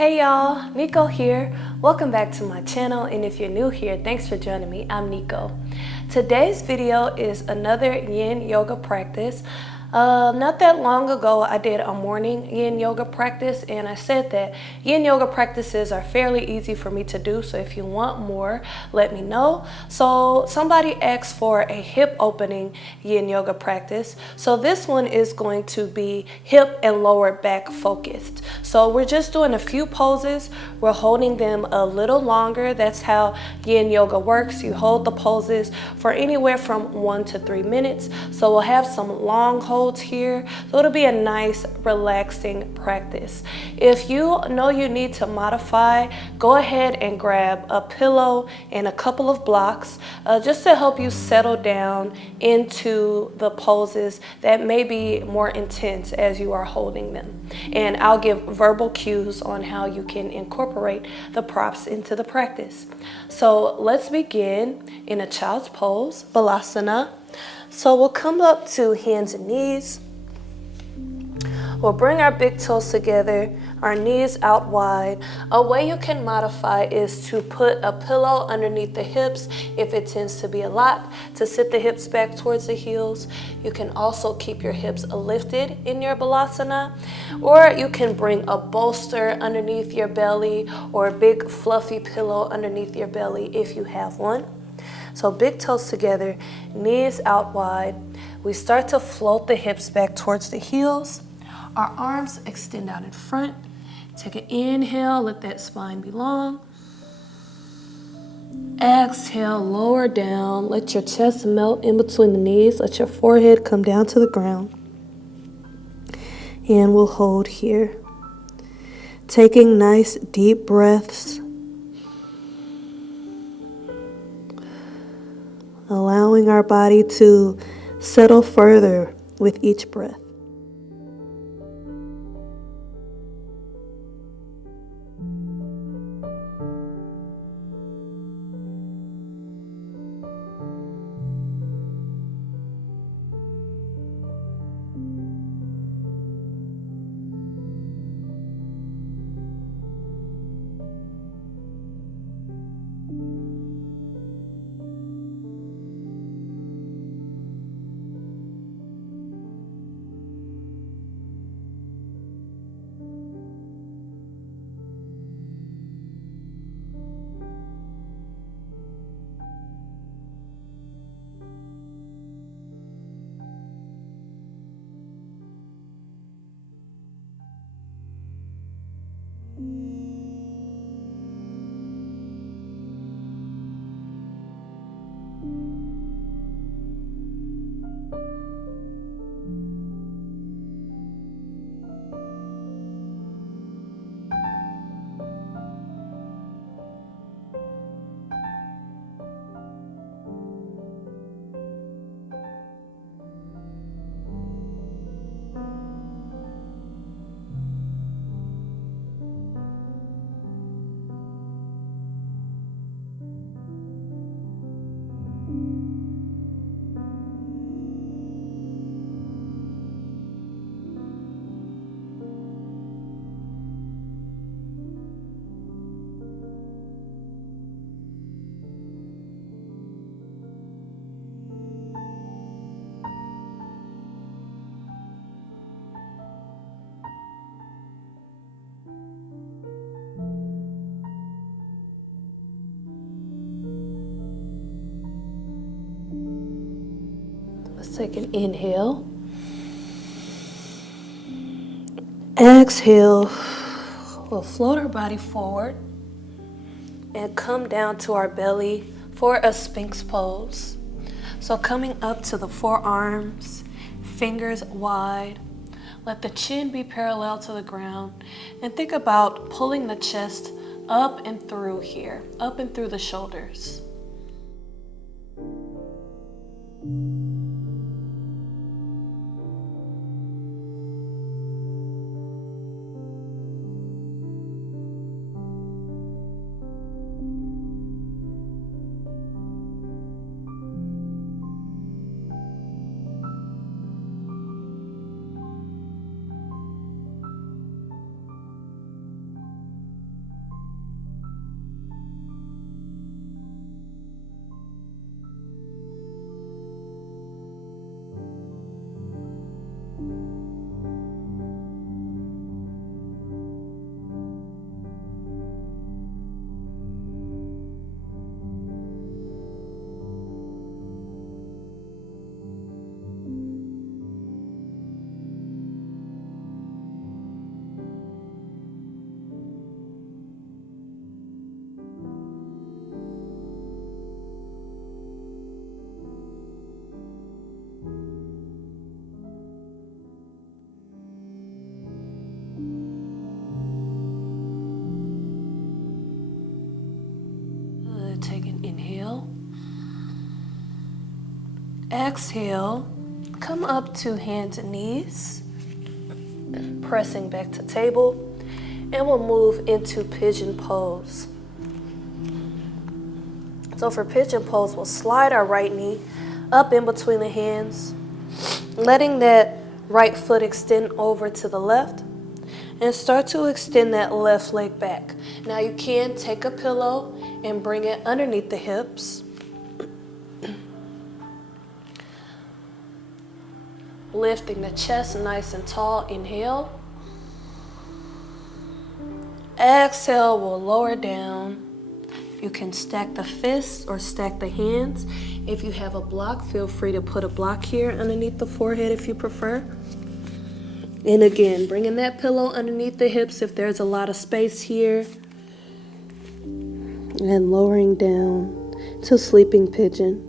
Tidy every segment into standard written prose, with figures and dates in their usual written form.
Hey y'all, Nico here. Welcome back to my channel, and if you're new here, thanks for joining me. I'm Nico. Today's video is another yin yoga practice. Not that long ago, I did a morning yin yoga practice, and I said that yin yoga practices are fairly easy for me to do, so if you want more, let me know. So somebody asked for a hip opening yin yoga practice, so this one is going to be hip and lower back focused. So we're just doing a few poses. We're holding them a little longer. That's how yin yoga works. You hold the poses for anywhere from 1 to 3 minutes. So we'll have some long holds here, so it'll be a nice relaxing practice. If you know you need to modify, go ahead and grab a pillow and a couple of blocks just to help you settle down into the poses that may be more intense as you are holding them. And I'll give verbal cues on how you can incorporate the props into the practice. So let's begin in a child's pose, Balasana. So we'll come up to hands and knees. We'll bring our big toes together, our knees out wide. A way you can modify is to put a pillow underneath the hips if it tends to be a lot, to sit the hips back towards the heels. You can also keep your hips lifted in your Balasana, or you can bring a bolster underneath your belly or a big fluffy pillow underneath your belly if you have one. So big toes together, knees out wide. We start to float the hips back towards the heels. Our arms extend out in front. Take an inhale, let that spine be long. Exhale, lower down. Let your chest melt in between the knees. Let your forehead come down to the ground. And we'll hold here. Taking nice deep breaths. Allowing our body to settle further with each breath. Let's take an inhale. Exhale. We'll float our body forward and come down to our belly for a Sphinx pose. So coming up to the forearms, fingers wide. Let the chin be parallel to the ground, and think about pulling the chest up and through here, up and through the shoulders. Exhale, come up to hands and knees, pressing back to table, and we'll move into pigeon pose. So for pigeon pose, we'll slide our right knee up in between the hands, letting that right foot extend over to the left, and start to extend that left leg back. Now you can take a pillow and bring it underneath the hips. Lifting the chest nice and tall, inhale. Exhale, we'll lower down. You can stack the fists or stack the hands. If you have a block, feel free to put a block here underneath the forehead if you prefer. And again, bringing that pillow underneath the hips if there's a lot of space here. And lowering down to sleeping pigeon.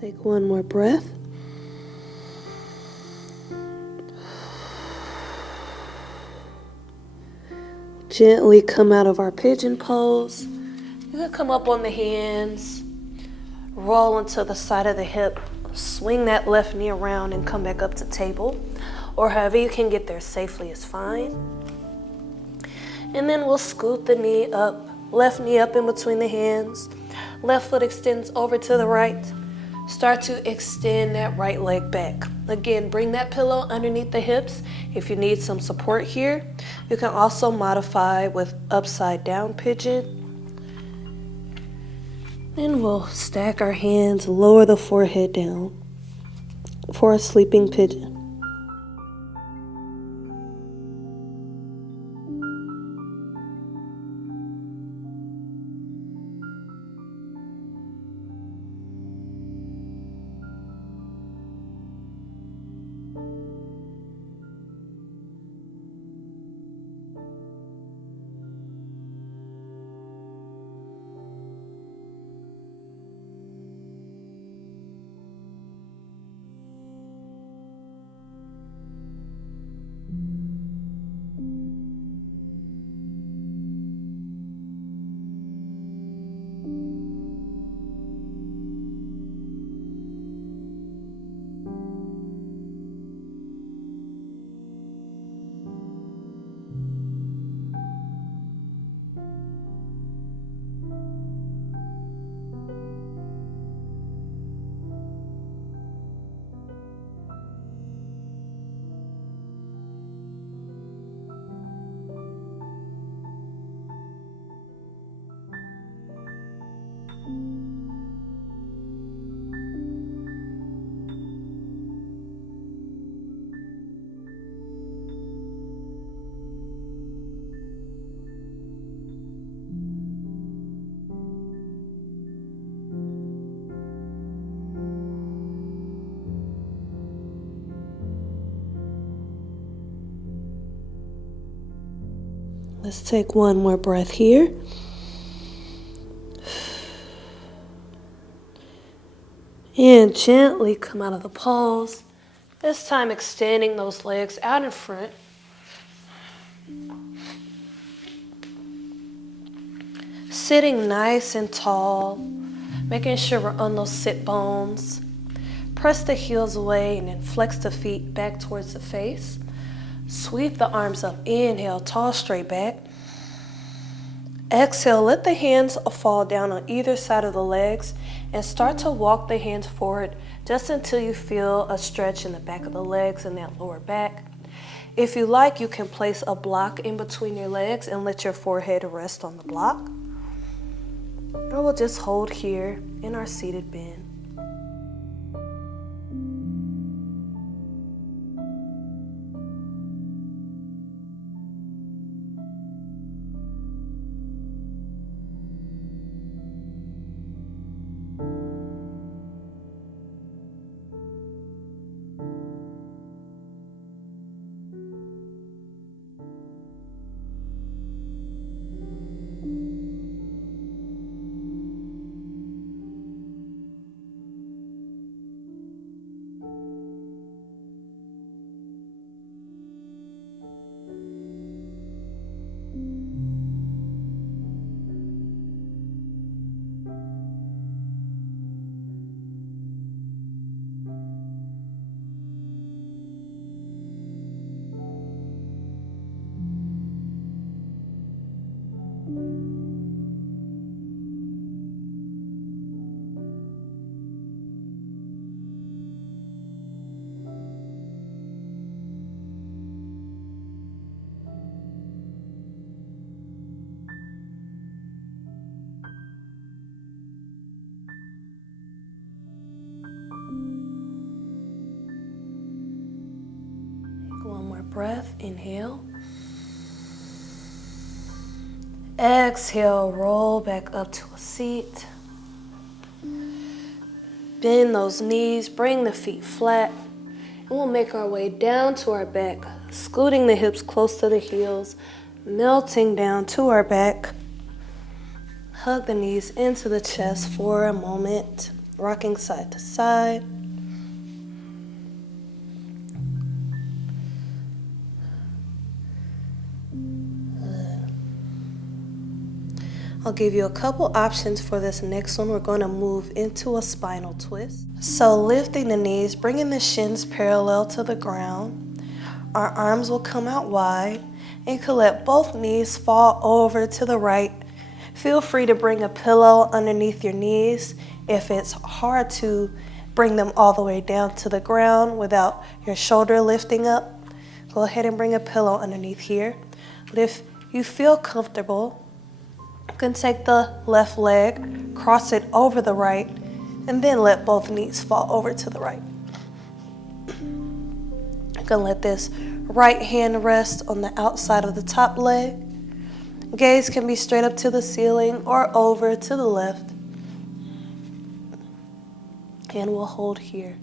Take one more breath. Gently come out of our pigeon pose. You can come up on the hands, roll into the side of the hip, swing that left knee around and come back up to table, or however you can get there safely is fine. And then we'll scoot the knee up, left knee up in between the hands, left foot extends over to the right. Start to extend that right leg back. Again, bring that pillow underneath the hips if you need some support here. You can also modify with upside down pigeon. Then we'll stack our hands, lower the forehead down for a sleeping pigeon. Let's take one more breath here. And gently come out of the pose. This time extending those legs out in front. Sitting nice and tall, making sure we're on those sit bones. Press the heels away and then flex the feet back towards the face. Sweep the arms up. Inhale, tall, straight back. Exhale, let the hands fall down on either side of the legs and start to walk the hands forward just until you feel a stretch in the back of the legs and that lower back. If you like, you can place a block in between your legs and let your forehead rest on the block. Or we'll just hold here in our seated bend. One more breath, inhale. Exhale, roll back up to a seat. Bend those knees, bring the feet flat, and we'll make our way down to our back, scooting the hips close to the heels, melting down to our back. Hug the knees into the chest for a moment, rocking side to side. I'll give you a couple options for this next one. We're going to move into a spinal twist. So lifting the knees, bringing the shins parallel to the ground. Our arms will come out wide, and you can let both knees fall over to the right. Feel free to bring a pillow underneath your knees if it's hard to bring them all the way down to the ground without your shoulder lifting up. Go ahead and bring a pillow underneath here. But if you feel comfortable, you can take the left leg, cross it over the right, and then let both knees fall over to the right. You can let this right hand rest on the outside of the top leg. Gaze can be straight up to the ceiling or over to the left. And we'll hold here.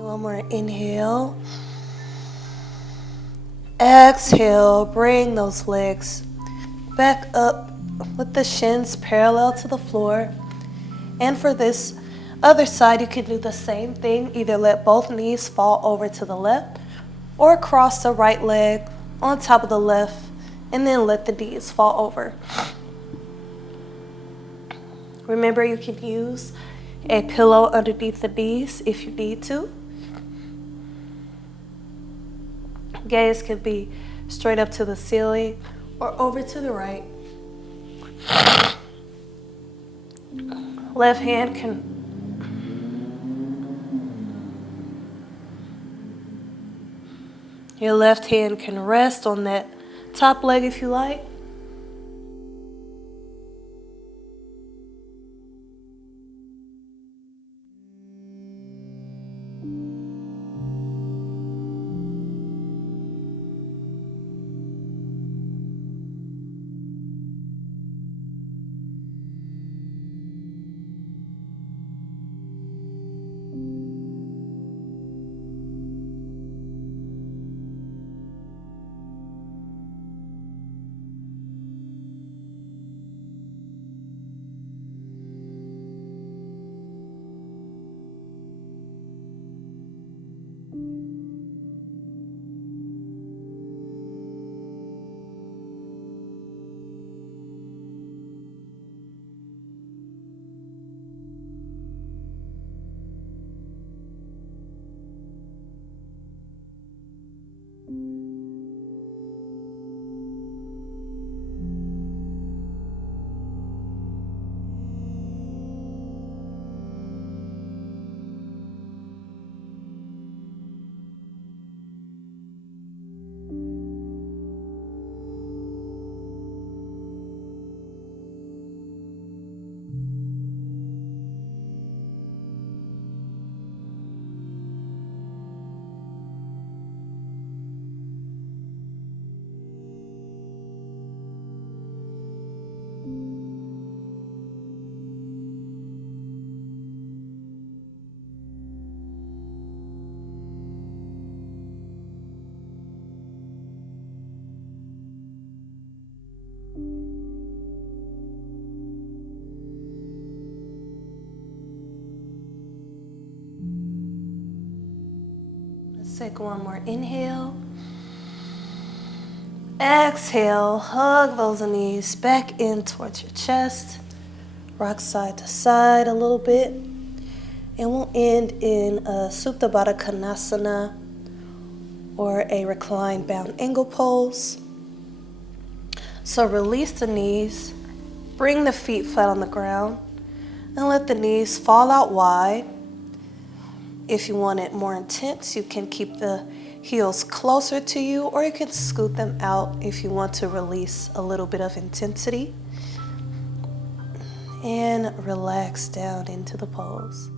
And one more inhale. Exhale, bring those legs back up with the shins parallel to the floor. And for this other side, you can do the same thing. Either let both knees fall over to the left or cross the right leg on top of the left and then let the knees fall over. Remember, you can use a pillow underneath the knees if you need to. Gaze can be straight up to the ceiling or over to the right. Left hand can Your left hand can rest on that top leg if you like. Let's take one more inhale. Exhale, hug those knees back in towards your chest. Rock side to side a little bit. And we'll end in a Supta Baddha Konasana or a reclined bound angle pose. So release the knees, bring the feet flat on the ground, and let the knees fall out wide. If you want it more intense, you can keep the heels closer to you, or you can scoot them out if you want to release a little bit of intensity. And relax down into the pose.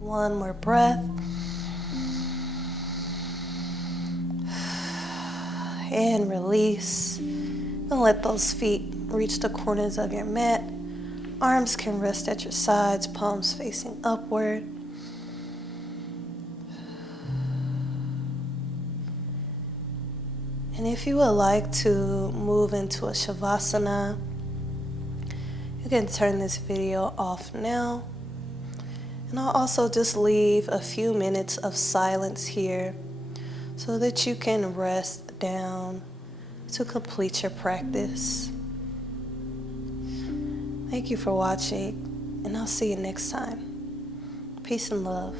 One more breath. And release. And let those feet reach the corners of your mat. Arms can rest at your sides, palms facing upward. And if you would like to move into a Savasana, you can turn this video off now. And I'll also just leave a few minutes of silence here so that you can rest down to complete your practice. Thank you for watching, and I'll see you next time. Peace and love.